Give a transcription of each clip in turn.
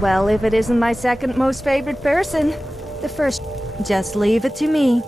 Well, if it isn't my second most favorite person, the first. Just leave it to me.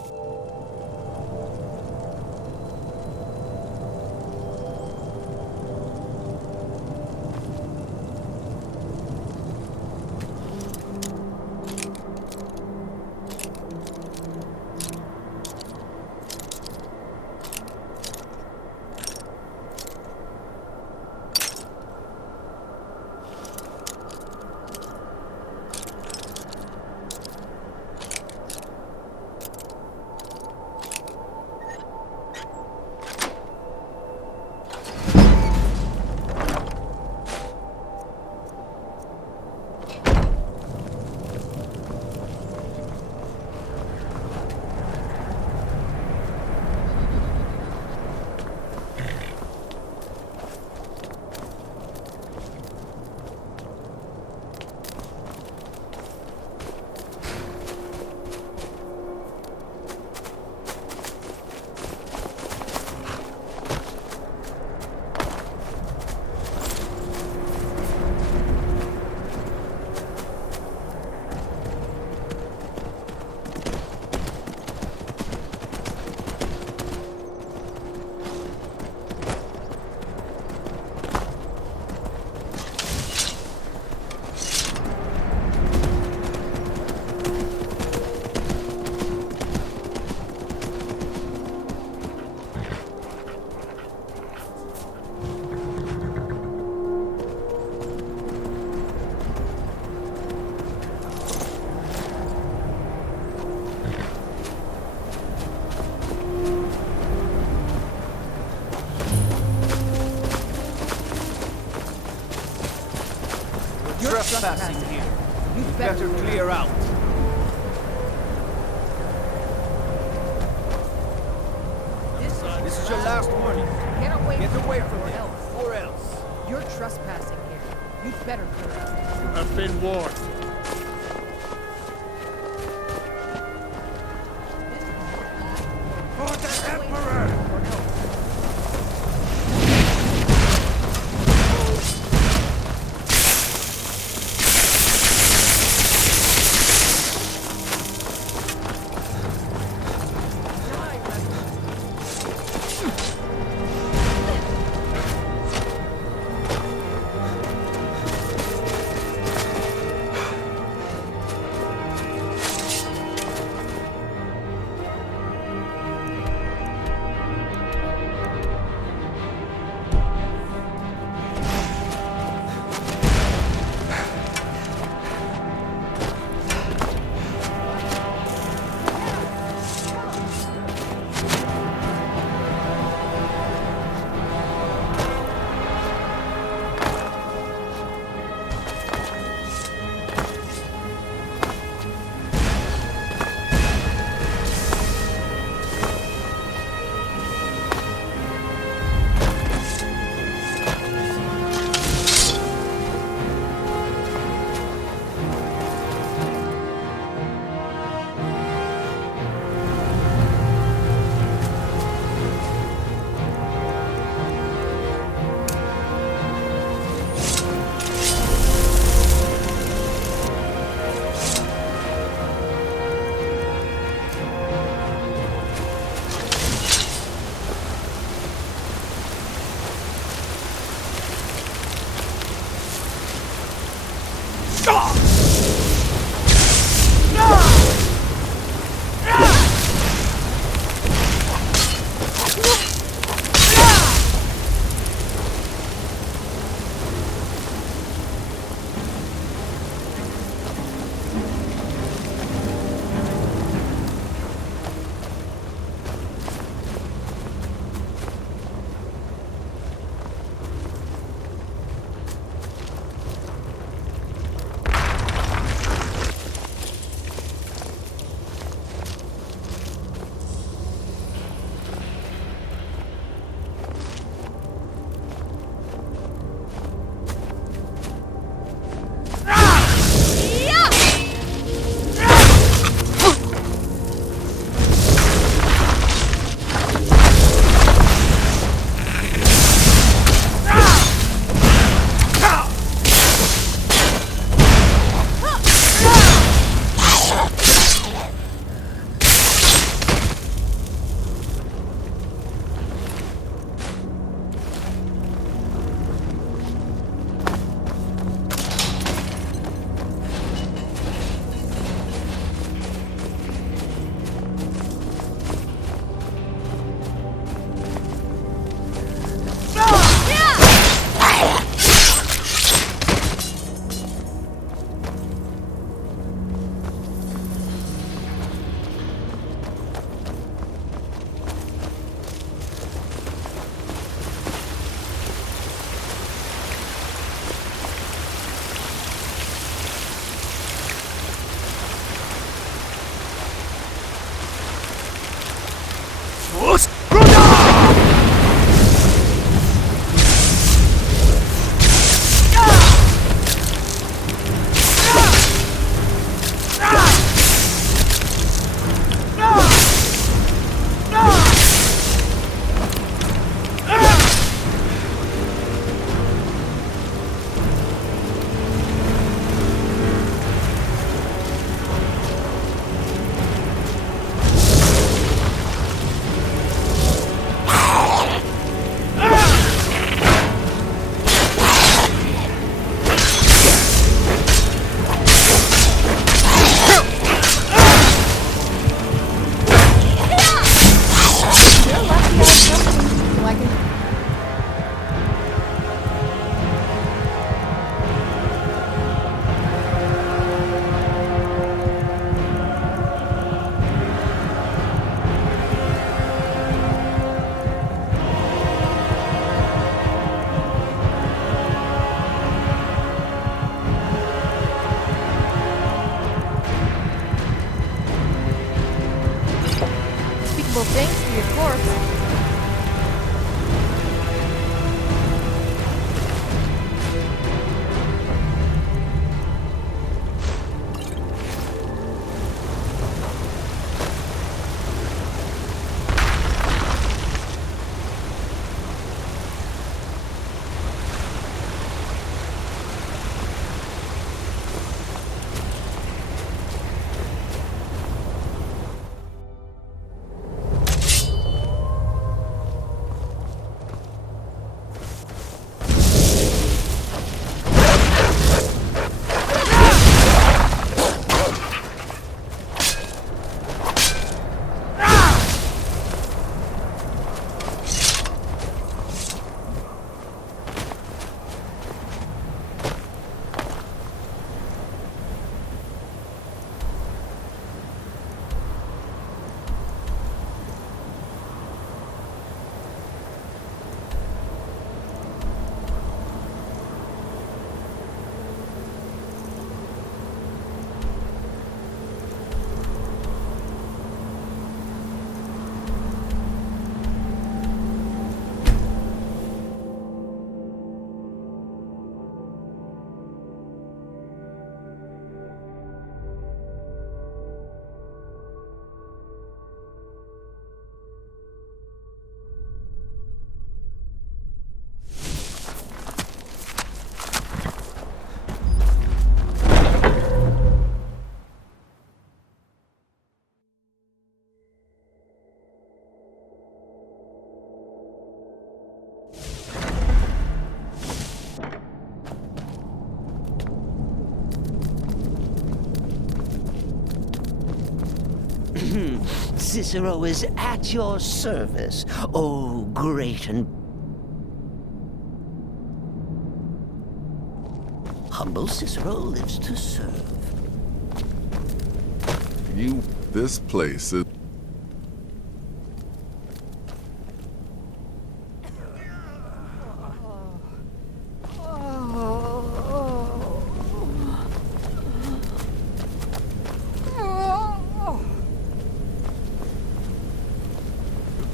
Trespassing here. You better clear out. This is your last warning. Get away from there, or else. You're trespassing here. You'd better clear out. You have been warned. For the Emperor! see a corpse. Cicero is at your service. Oh, great and humble Cicero lives to serve. This place is...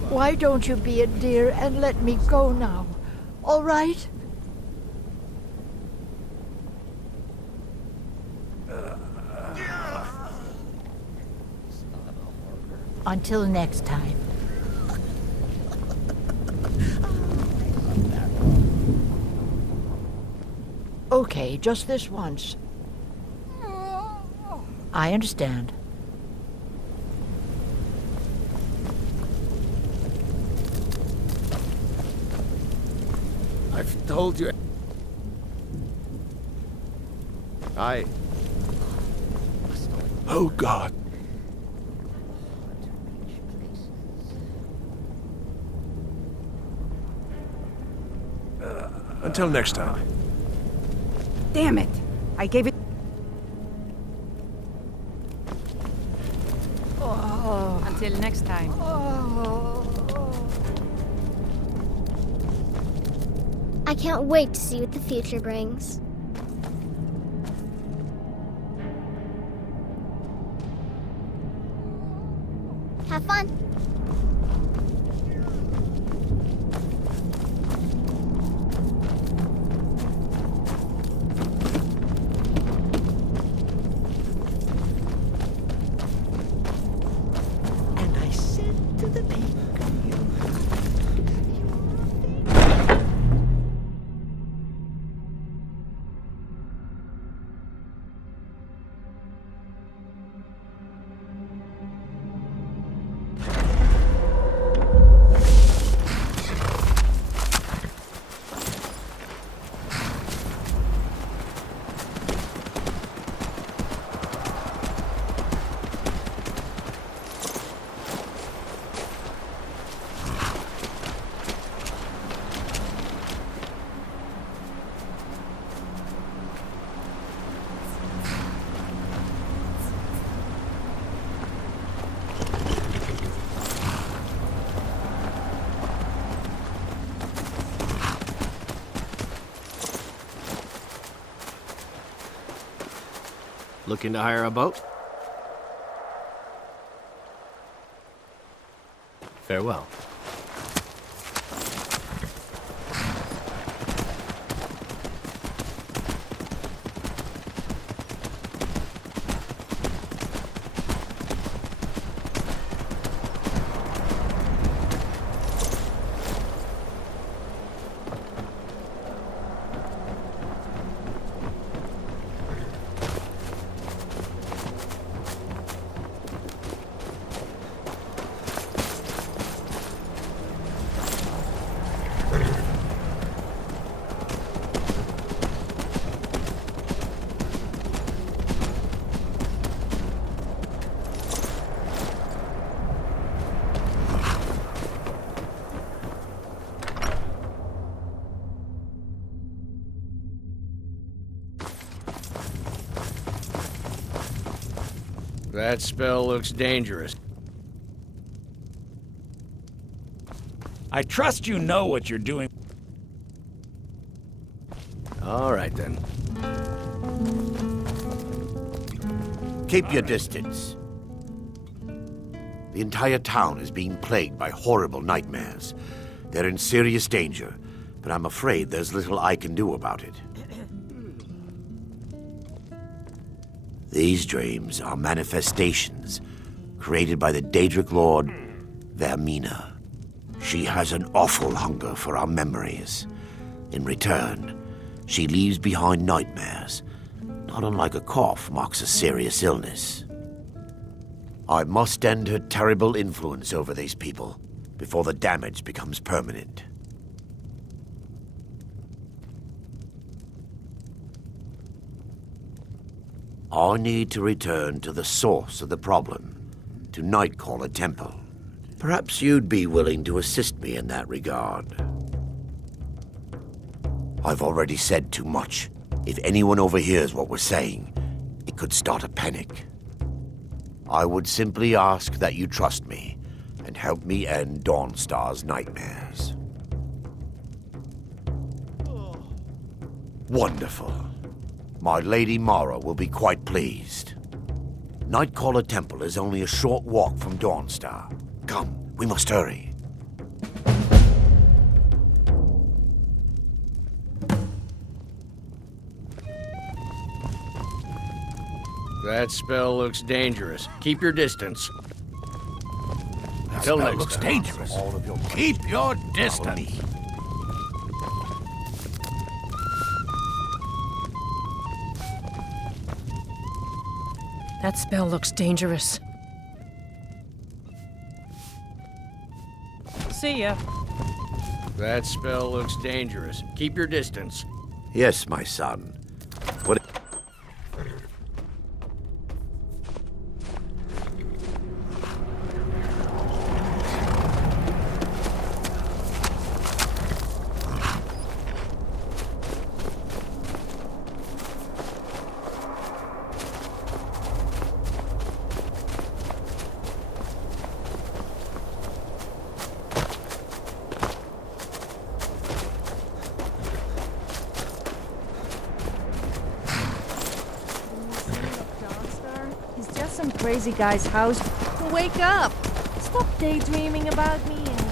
Why don't you be a dear and let me go now? All right? Until next time. Okay, just this once. I understand. I've told you. Oh, God. Until next time. Damn it! I gave it. Until next time. I can't wait to see what the future brings. Have fun. And I said to the baker, Looking to hire a boat? Farewell. That spell looks dangerous. I trust you know what you're doing. All right, then. Keep your distance. The entire town is being plagued by horrible nightmares. They're in serious danger, but I'm afraid there's little I can do about it. These dreams are manifestations created by the Daedric Lord, Vermina. She has an awful hunger for our memories. In return, she leaves behind nightmares, not unlike a cough marks a serious illness. I must end her terrible influence over these people before the damage becomes permanent. I need to return to the source of the problem, to Nightcaller Temple. Perhaps you'd be willing to assist me in that regard. I've already said too much. If anyone overhears what we're saying, it could start a panic. I would simply ask that you trust me and help me end Dawnstar's nightmares. Wonderful. My Lady Mara will be quite pleased. Nightcaller Temple is only a short walk from Dawnstar. Come, we must hurry. That spell looks dangerous. Keep your distance. Until next looks time. Dangerous. Keep your distance. That spell looks dangerous. See ya. That spell looks dangerous. Keep your distance. Yes, my son. What? Some crazy guy's house. Wake up! Stop daydreaming about me and...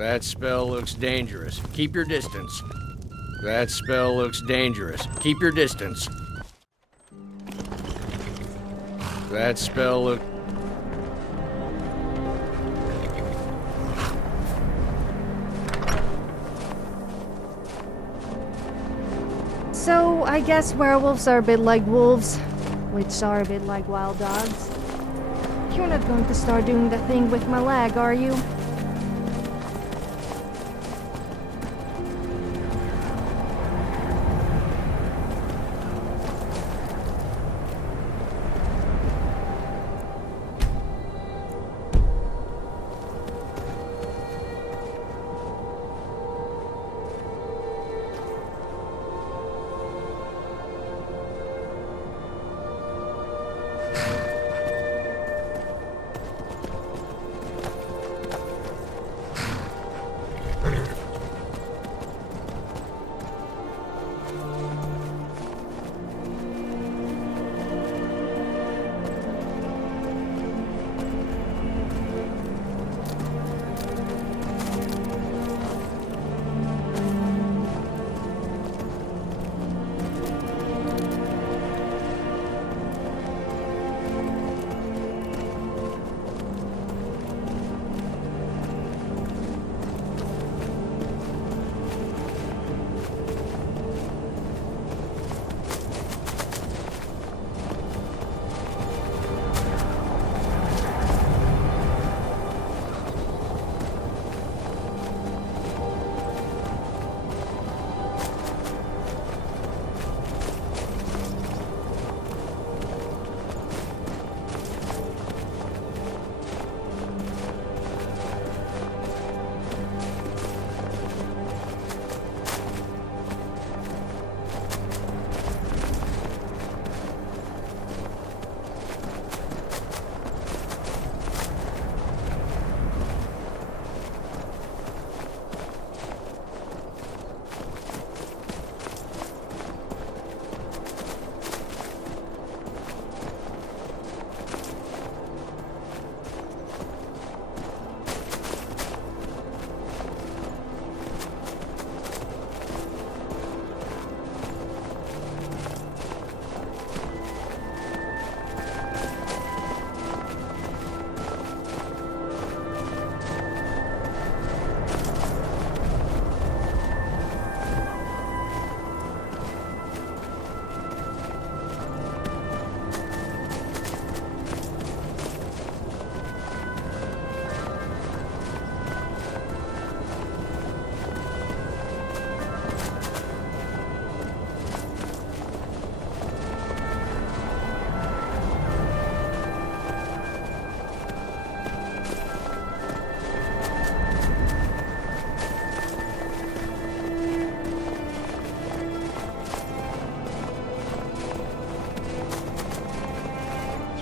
That spell looks dangerous. Keep your distance. That spell looks dangerous. Keep your distance. That spell looks... So, I guess werewolves are a bit like wolves, which are a bit like wild dogs. You're not going to start doing that thing with my leg, are you?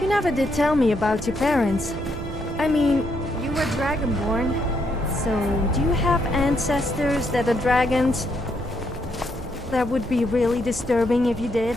You never did tell me about your parents. I mean, you were dragonborn. So, do you have ancestors that are dragons? That would be really disturbing if you did.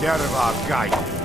Get out of our guide.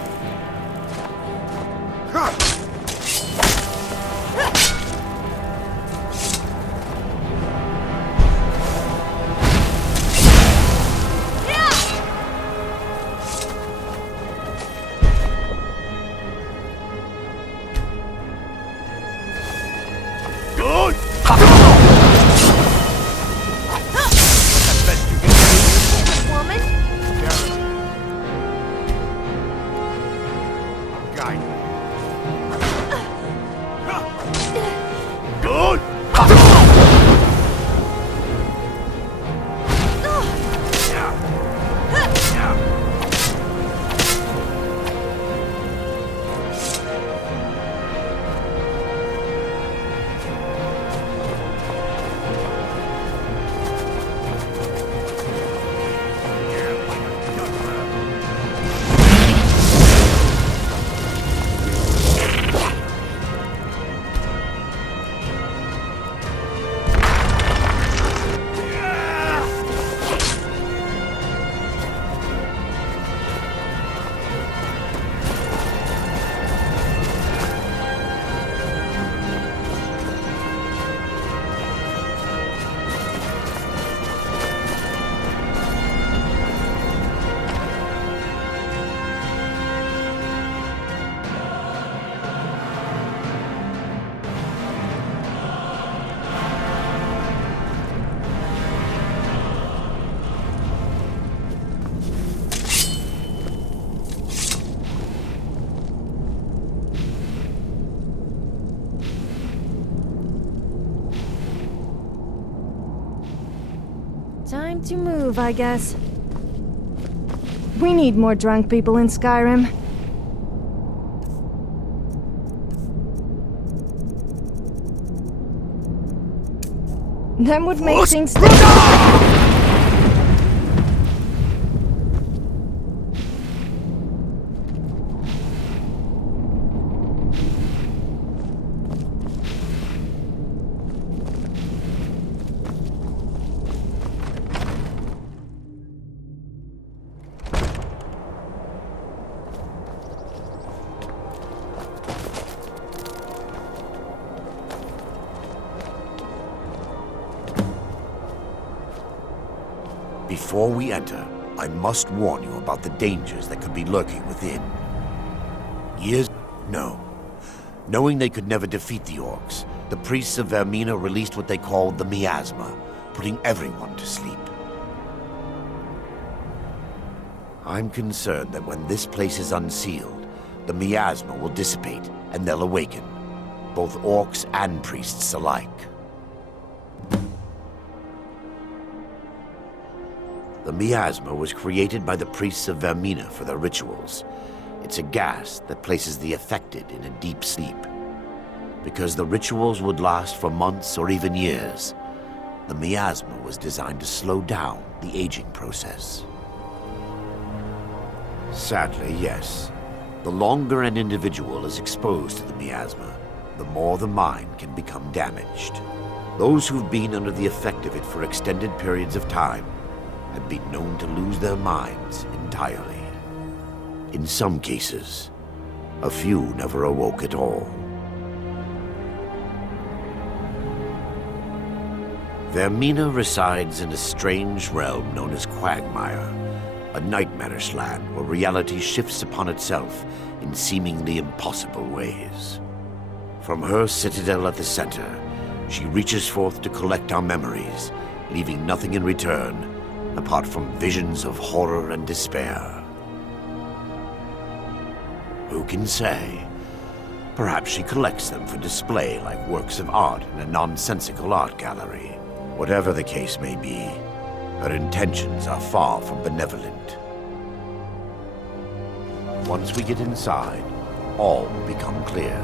Time to move, I guess. We need more drunk people in Skyrim. That would make things... Before we enter, I must warn you about the dangers that could be lurking within. Years... no. Knowing they could never defeat the orcs, the priests of Vermina released what they called the miasma, putting everyone to sleep. I'm concerned that when this place is unsealed, the miasma will dissipate and they'll awaken, both orcs and priests alike. The miasma was created by the priests of Vermina for their rituals. It's a gas that places the affected in a deep sleep. Because the rituals would last for months or even years, the miasma was designed to slow down the aging process. Sadly, yes. The longer an individual is exposed to the miasma, the more the mind can become damaged. Those who've been under the effect of it for extended periods of time have been known to lose their minds entirely. In some cases, a few never awoke at all. Vermina resides in a strange realm known as Quagmire, a nightmarish land where reality shifts upon itself in seemingly impossible ways. From her citadel at the center, she reaches forth to collect our memories, leaving nothing in return apart from visions of horror and despair. Who can say? Perhaps she collects them for display like works of art in a nonsensical art gallery. Whatever the case may be, her intentions are far from benevolent. Once we get inside, all will become clear.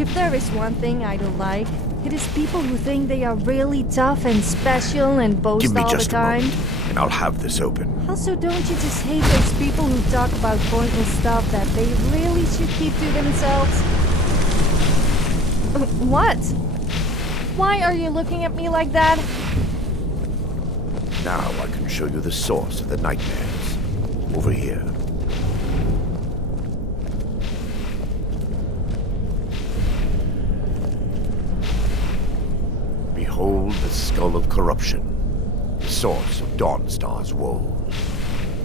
If there is one thing I don't like, it is people who think they are really tough and special and boast Give me all the just a time. moment, and I'll have this open. Also, don't you just hate those people who talk about pointless stuff that they really should keep to themselves? What? Why are you looking at me like that? Now I can show you the source of the nightmares. Over here. Behold the skull of corruption, the source of Dawnstar's woe.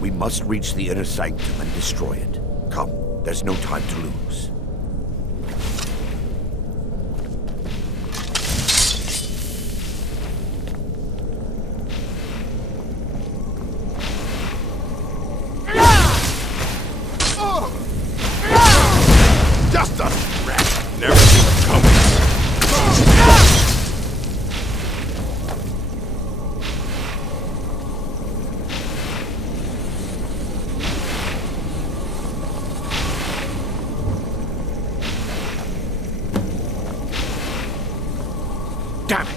We must reach the inner sanctum and destroy it. Come, there's no time to lose. Just a rat. Never seen it coming. Damn it!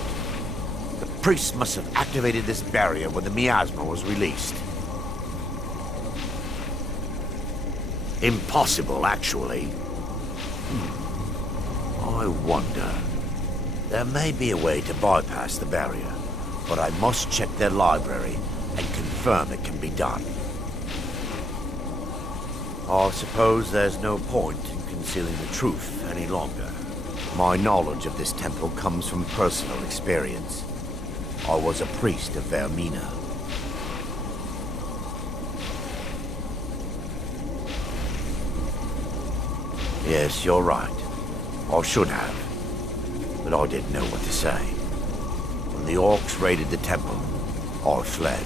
The priests must have activated this barrier when the miasma was released. Impossible, actually. I wonder. There may be a way to bypass the barrier, but I must check their library and confirm it can be done. I suppose there's no point in concealing the truth any longer. My knowledge of this temple comes from personal experience. I was a priest of Vermina. Yes, you're right. I should have. But I didn't know what to say. When the orcs raided the temple, I fled.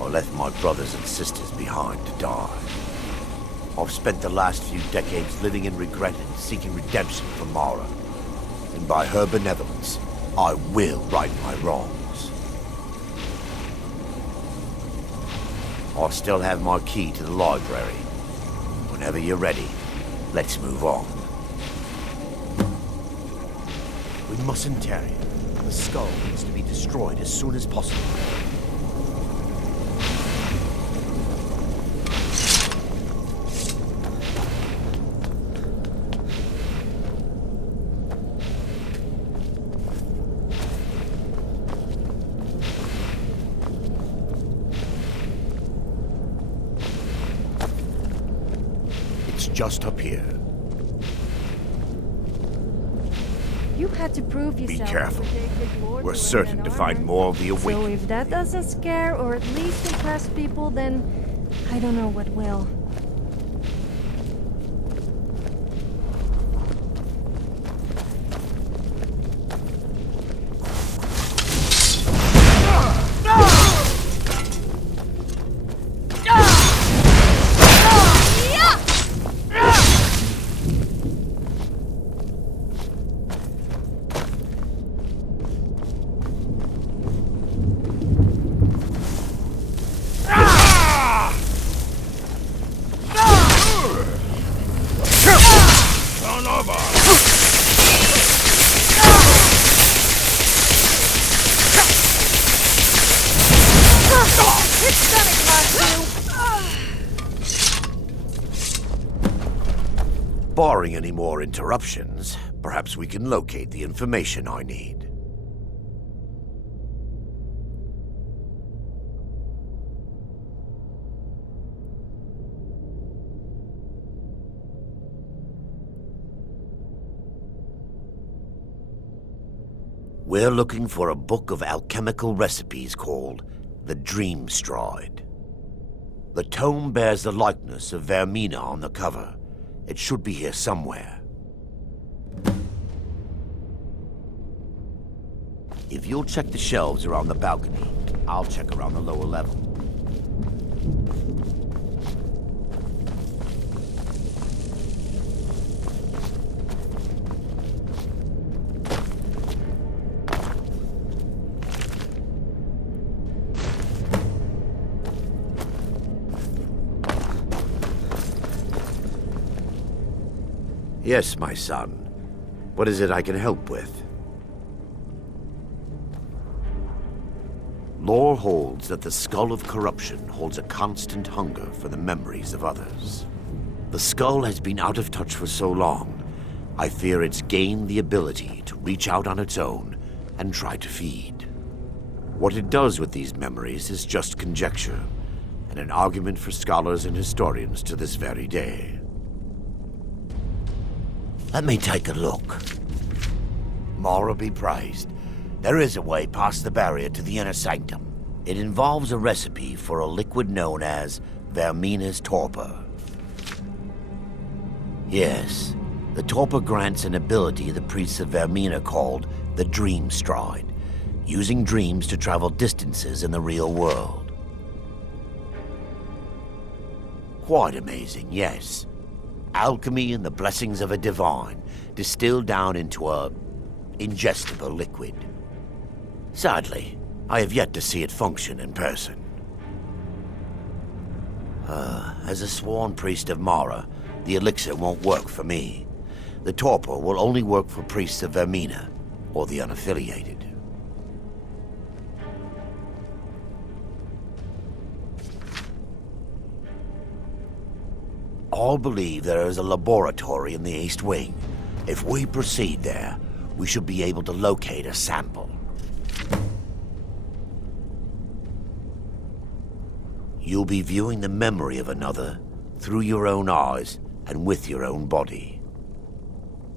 I left my brothers and sisters behind to die. I've spent the last few decades living in regret and seeking redemption from Mara. And by her benevolence, I will right my wrongs. I still have my key to the library. Whenever you're ready, let's move on. We mustn't tarry. The skull needs to be destroyed as soon as possible. It's just up here. You had to prove yourself. careful. to the Daedric Lord We're to wear certain that to find armor. more of the So Awakened. if that doesn't scare or at least impress people, then I don't know what will. Son of a... Barring any more interruptions, perhaps we can locate the information I need. We're looking for a book of alchemical recipes called the Dream Stride. The tome bears the likeness of Vermina on the cover. It should be here somewhere. If you'll check the shelves around the balcony, I'll check around the lower level. Yes, my son. What is it I can help with? Lore holds that the skull of corruption holds a constant hunger for the memories of others. The skull has been out of touch for so long, I fear it's gained the ability to reach out on its own and try to feed. What it does with these memories is just conjecture, and an argument for scholars and historians to this very day. Let me take a look. Mara be praised. There is a way past the barrier to the inner sanctum. It involves a recipe for a liquid known as Vermina's torpor. Yes, the torpor grants an ability the priests of Vermina called the Dream Stride, using dreams to travel distances in the real world. Quite amazing, yes. Alchemy and the blessings of a divine, distilled down into a ingestible liquid. Sadly, I have yet to see it function in person. As a sworn priest of Mara, the elixir won't work for me. The torpor will only work for priests of Vermina, or the unaffiliated. All believe there is a laboratory in the East Wing. If we proceed there, we should be able to locate a sample. You'll be viewing the memory of another through your own eyes and with your own body.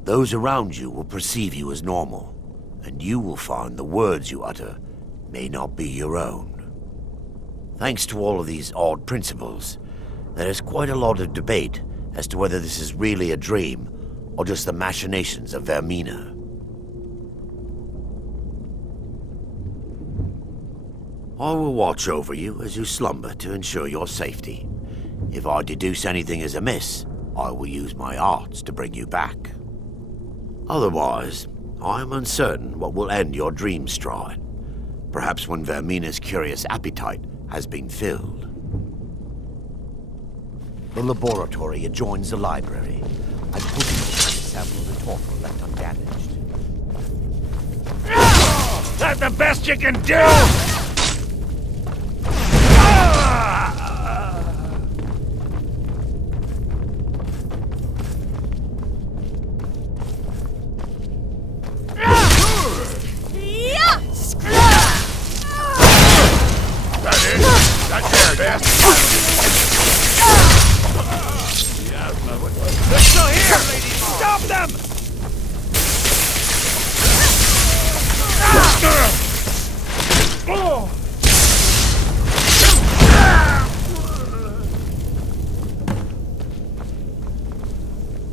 Those around you will perceive you as normal, and you will find the words you utter may not be your own. Thanks to all of these odd principles, there is quite a lot of debate as to whether this is really a dream or just the machinations of Vermina. I will watch over you as you slumber to ensure your safety. If I deduce anything is amiss, I will use my arts to bring you back. Otherwise, I am uncertain what will end your dream stride. Perhaps when Vermina's curious appetite has been filled. The laboratory adjoins the library. I put in a sample of the torpor left undamaged. That's the best you can do! They're still here, lady! Stop them!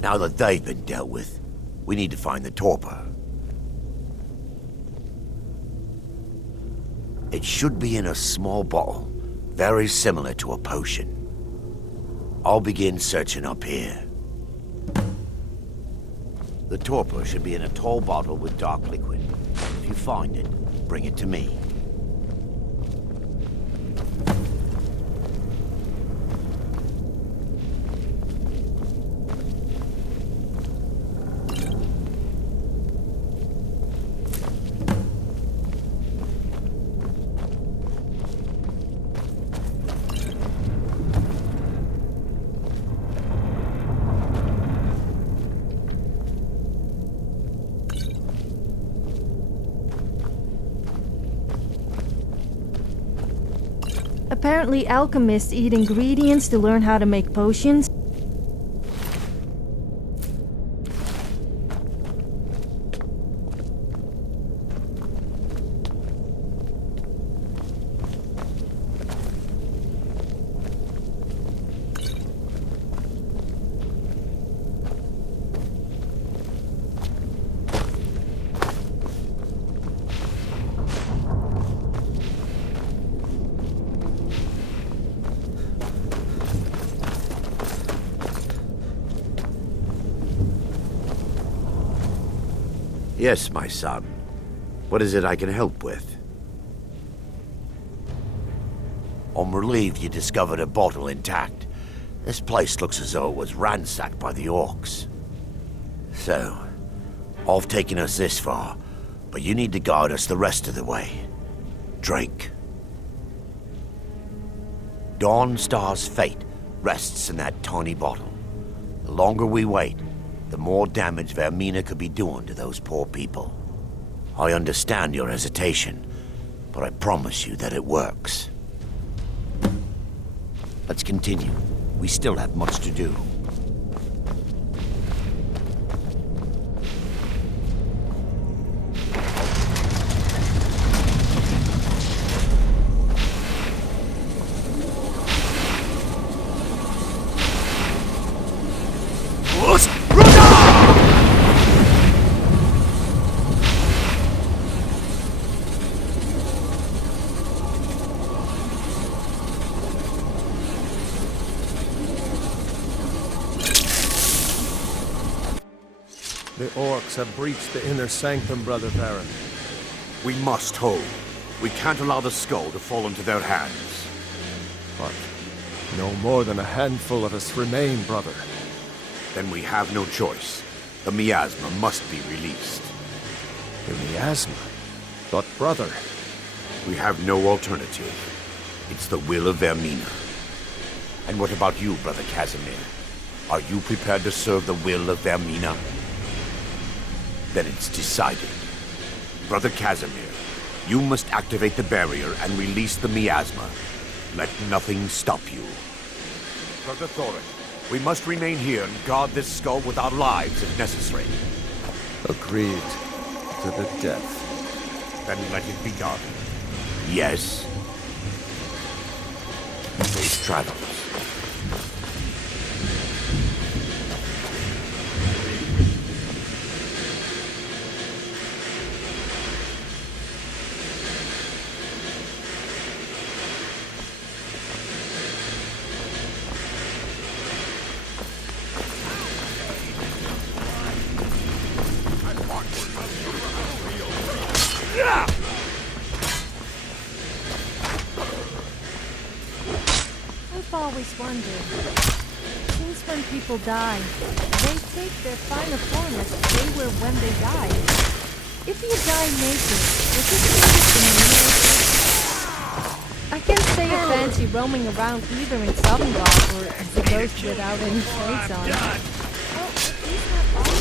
Now that they've been dealt with, we need to find the torpor. It should be in a small bottle, very similar to a potion. I'll begin searching up here. The torpor should be in a tall bottle with dark liquid. If you find it, bring it to me. Apparently alchemists eat ingredients to learn how to make potions. Yes, my son. What is it I can help with? I'm relieved you discovered a bottle intact. This place looks as though it was ransacked by the orcs. So, I've taken us this far, but you need to guide us the rest of the way. Drink. Dawnstar's fate rests in that tiny bottle. The longer we wait, the more damage Vermina could be doing to those poor people. I understand your hesitation, but I promise you that it works. Let's continue. We still have much to do. The orcs have breached the inner sanctum, Brother Baron. We must hold. We can't allow the skull to fall into their hands. But no more than a handful of us remain, brother. Then we have no choice. The miasma must be released. The miasma? But brother... We have no alternative. It's the will of Vermina. And what about you, Brother Casimir? Are you prepared to serve the will of Vermina? Then it's decided. Brother Casimir, you must activate the barrier and release the miasma. Let nothing stop you. Brother Thorin, We must remain here and guard this skull with our lives if necessary. Agreed to the death. Then let it be done. Yes. Safe travels. I've always wondered. Since when people die, they take their final form as they were when they died. If you die naked, does it mean I can't say a fancy roaming around either in Sovngarde or as a ghost without any clothes on. Well, at least have all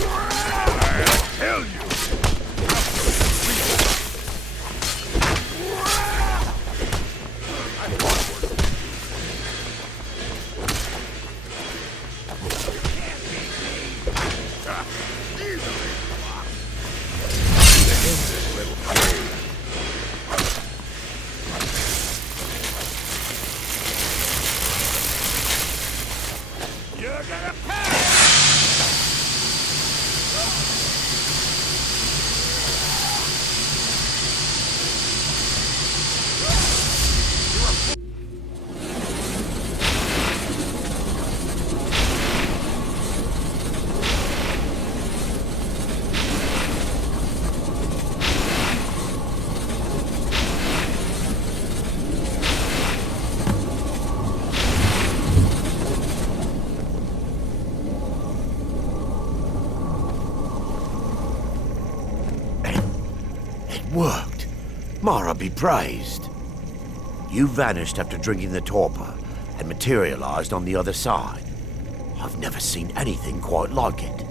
Kill you! Worked. Mara be praised. You vanished after drinking the torpor and materialized on the other side. I've never seen anything quite like it.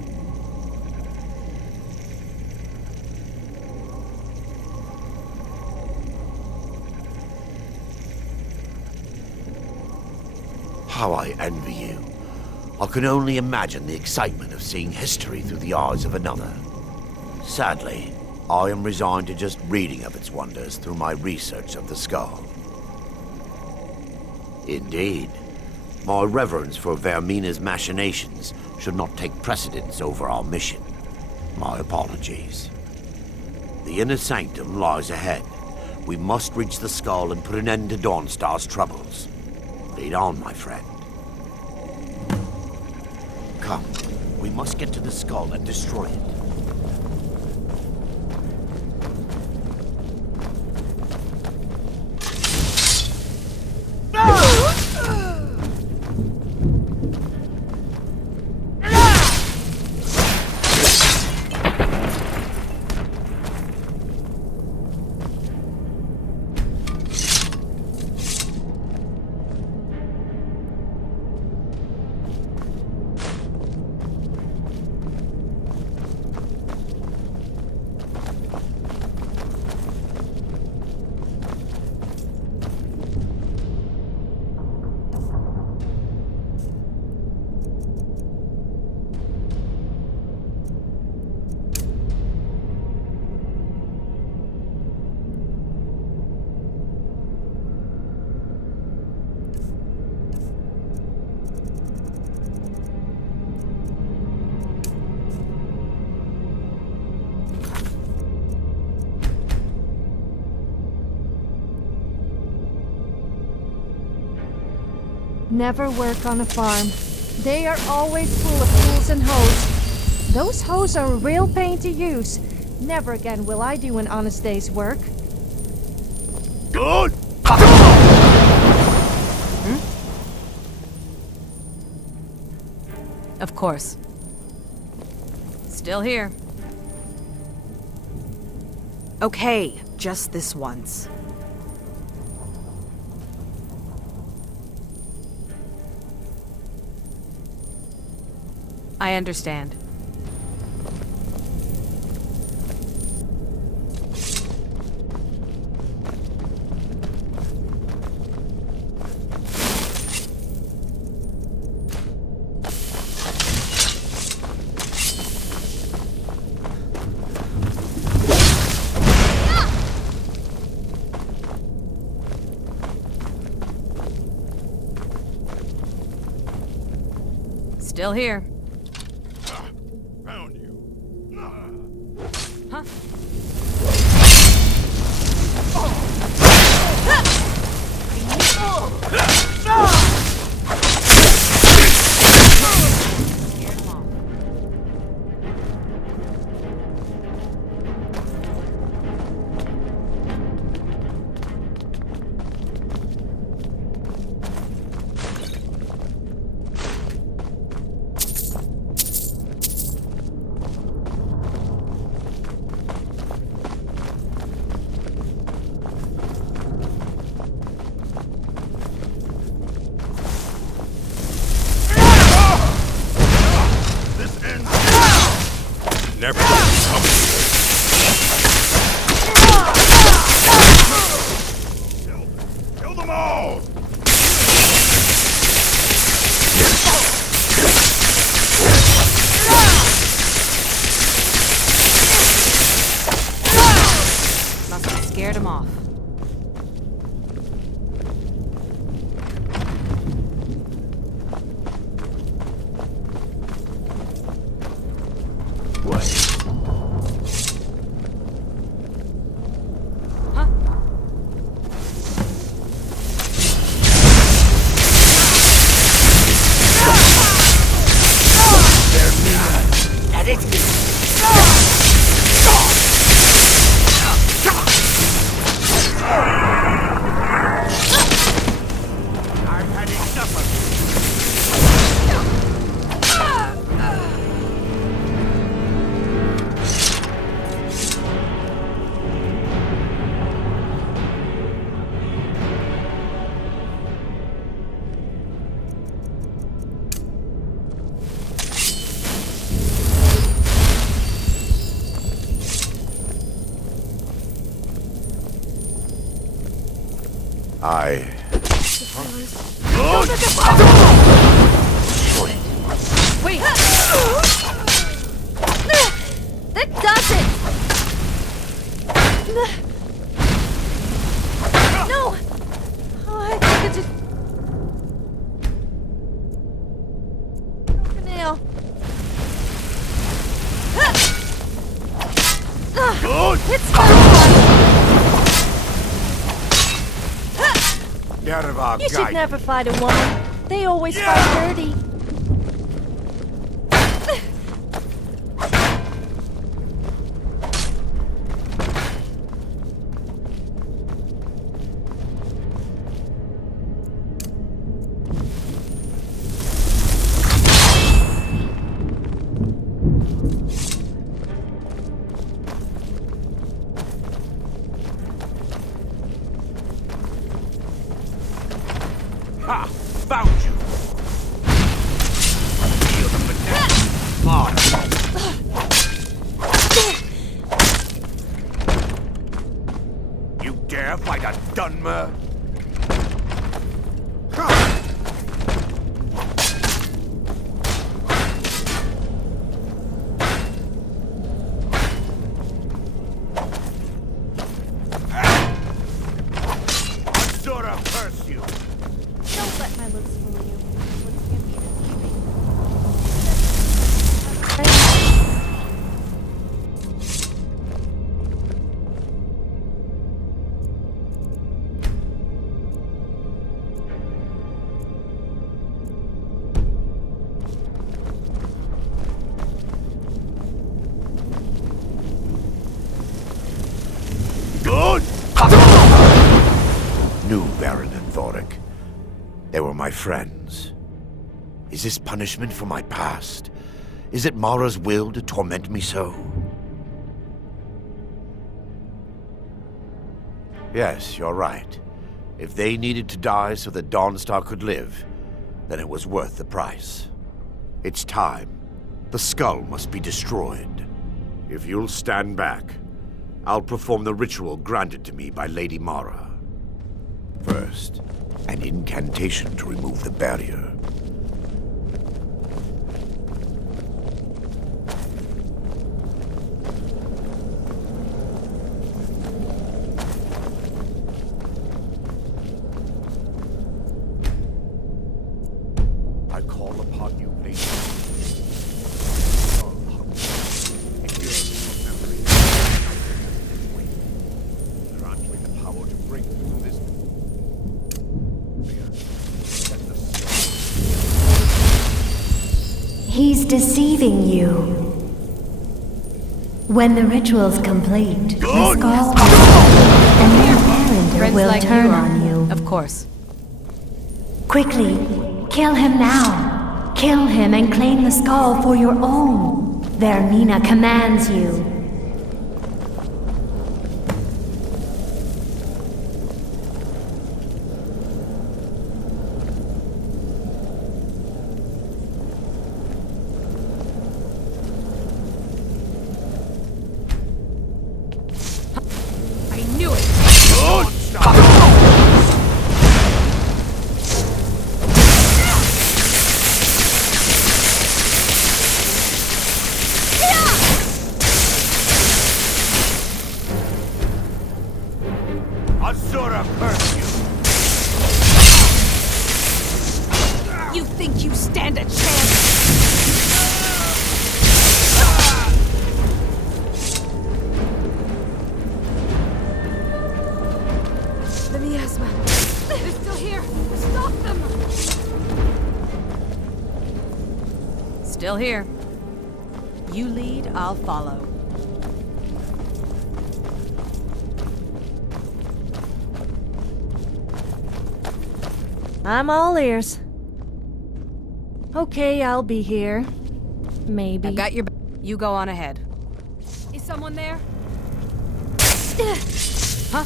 How I envy you. I can only imagine the excitement of seeing history through the eyes of another. Sadly, I am resigned to just reading of its wonders through my research of the skull. Indeed, my reverence for Vermina's machinations should not take precedence over our mission. My apologies. The inner sanctum lies ahead. We must reach the skull and put an end to Dawnstar's troubles. Lead on, my friend. Come, we must get to the skull and destroy it. Never work on a farm. They are always full of tools and hoes. Those hoes are a real pain to use. Never again will I do an honest day's work. Good! Of course. Still here. Okay, just this once. I understand. Still here. Found you. Huh? Scared him off. This ends. Never come here. Kill them all! Must have scared him off. What? Huh? And it's I've had enough of you. Wait! That does it! No! Oh, I think it just... broke a nail. Good! It's fine! Nerva You should guide. never fight a woman. They always fight dirty. Ha! Found you! Feel the finesse. Mark. You dare fight a Dunmer? Azura curse you! Don't let my looks fool you. Looks can be Good! New Baron and Thoric. They were my friends. Is this punishment for my past? Is it Mara's will to torment me so? Yes, you're right. If they needed to die so that Dawnstar could live, then it was worth the price. It's time. The skull must be destroyed. If you'll stand back, I'll perform the ritual granted to me by Lady Mara. First, an incantation to remove the barrier. I call upon you, Lady He's deceiving you. When the ritual's complete, the skull will and your Arender Friends will like turn you on you. Of course. Quickly, kill him now. Kill him and claim the skull for your own. Vermina commands you. I knew it! Azura curse you! You think you stand a chance? The miasma. They're still here. Stop them. Still here. You lead, I'll follow. I'm all ears. Okay, I'll be here. Maybe. I've got your back. You go on ahead. Is someone there? Huh?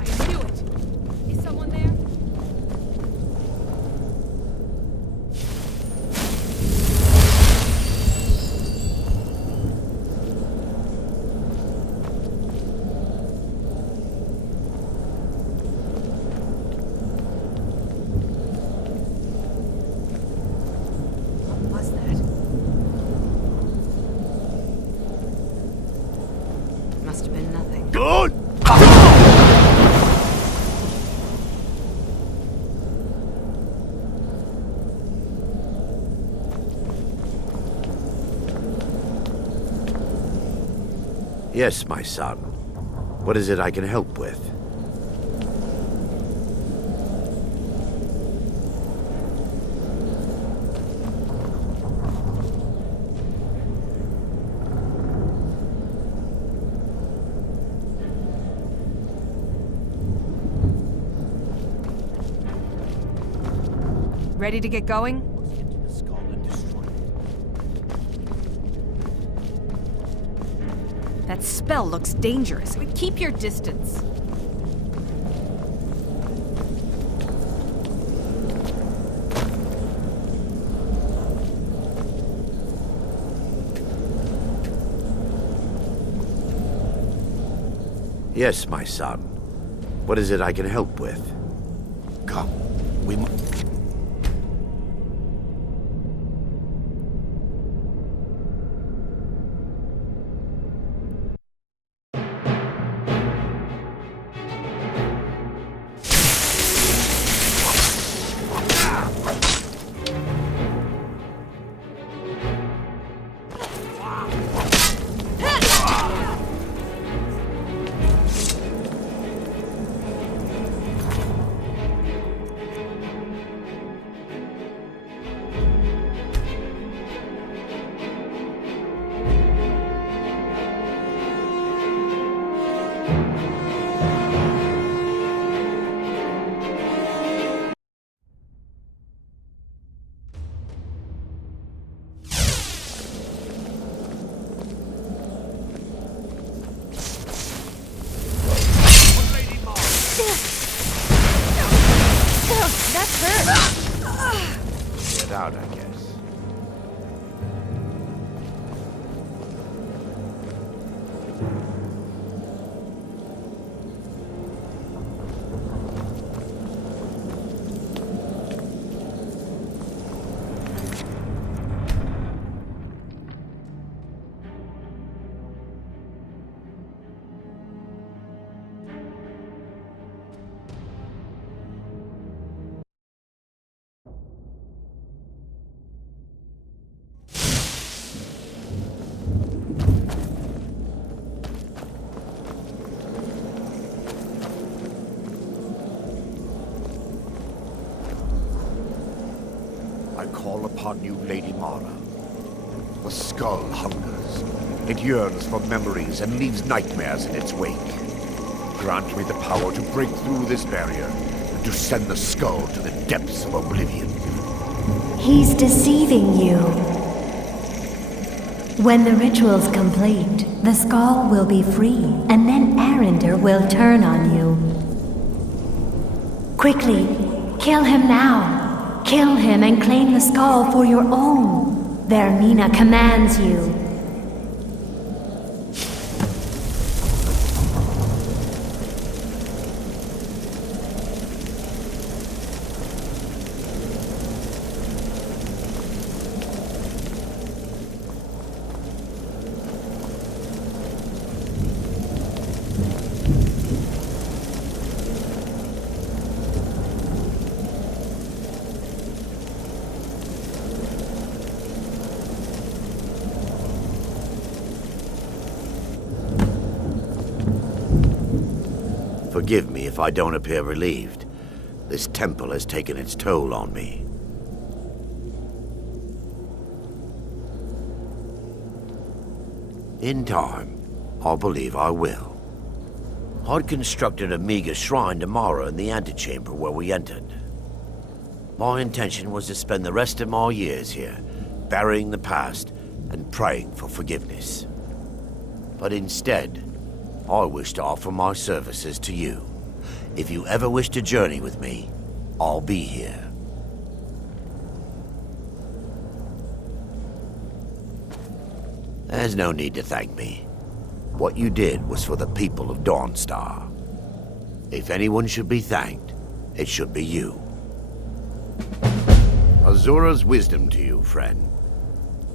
I knew it. Is someone there? What was that? Must have been nothing. Good! Yes, my son. What is it I can help with? Ready to get going? Into the skull and destroy it. That spell looks dangerous. Keep your distance. Yes, my son. What is it I can help with? Come. We must. upon you, Lady Mara. The skull hungers. It yearns for memories and leaves nightmares in its wake. Grant me the power to break through this barrier and to send the skull to the depths of oblivion. He's deceiving you. When the ritual's complete, the skull will be free, and then Arender will turn on you. Quickly, kill him now. Kill him and claim the skull for your own. Vermina commands you. Forgive me if I don't appear relieved. This temple has taken its toll on me. In time, I believe I will. I'd constructed a meager shrine to Mara in the antechamber where we entered. My intention was to spend the rest of my years here, burying the past and praying for forgiveness. But instead, I wish to offer my services to you. If you ever wish to journey with me, I'll be here. There's no need to thank me. What you did was for the people of Dawnstar. If anyone should be thanked, it should be you. Azura's wisdom to you, friend.